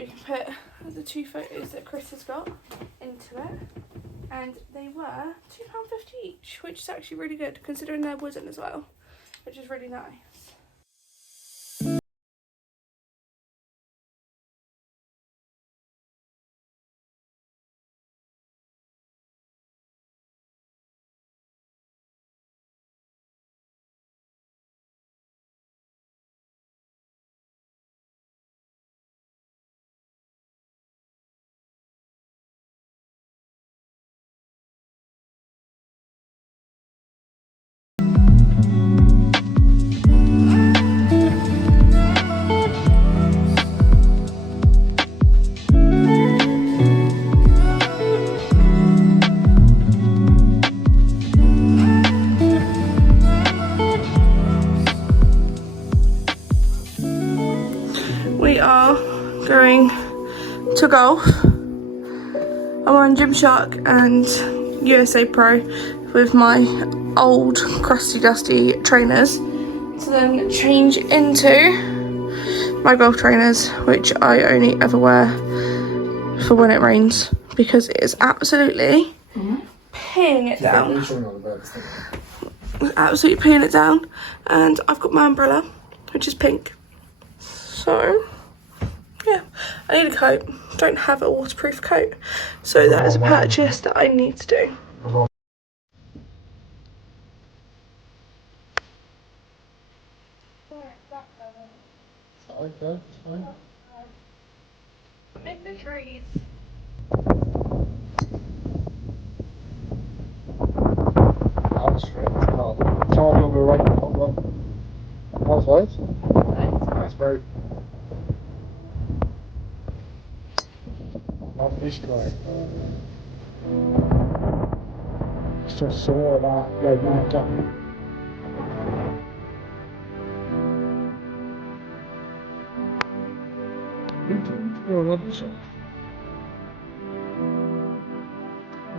we can put the 2 photos that Chris has got into it. And they were £2.50 each, which is actually really good considering they're wooden as well, which is really nice. We are going to golf. I'm on Gymshark and USA Pro with my old crusty dusty trainers to then change into my golf trainers, which I only ever wear for when it rains because it is absolutely peeing it down. Absolutely peeing it down. And I've got my umbrella, which is pink. So yeah, I need a coat. Don't have a waterproof coat, so that is a purchase that I need to do. Make the trees. That's very. Not this guy. It's just so that red man. Oh, not this one.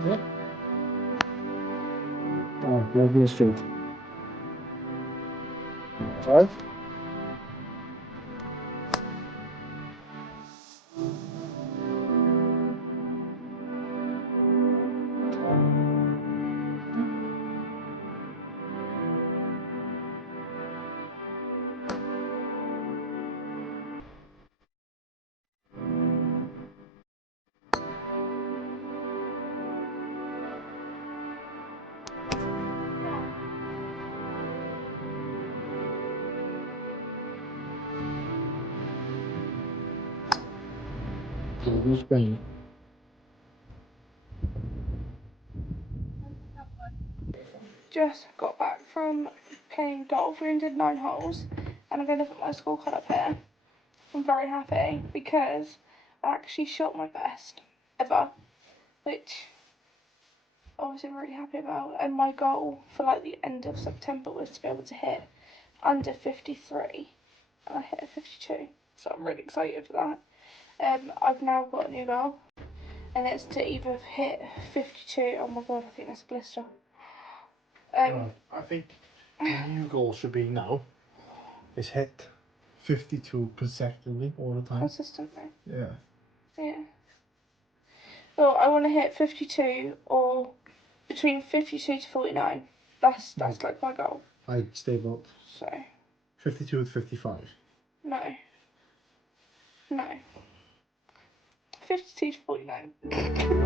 Yep. Oh, Blackbeard Street. Right? Spain. Just got back from playing golf. We did 9 holes, and I'm going to put my scorecard up here. I'm very happy because I actually shot my best ever, which obviously I'm really happy about. And my goal for like the end of September was to be able to hit under 53, and I hit a 52. So I'm really excited for that. I've now got a new goal, and it's to either hit 52. Oh my god, I think that's a blister. I think the new goal should be now is hit 52 consecutively all the time. Consistently. Yeah. Yeah. Well, I want to hit 52 or between 52 to 49. That's like my goal. I'd stay about So 52 to 55. no. 52 to 49.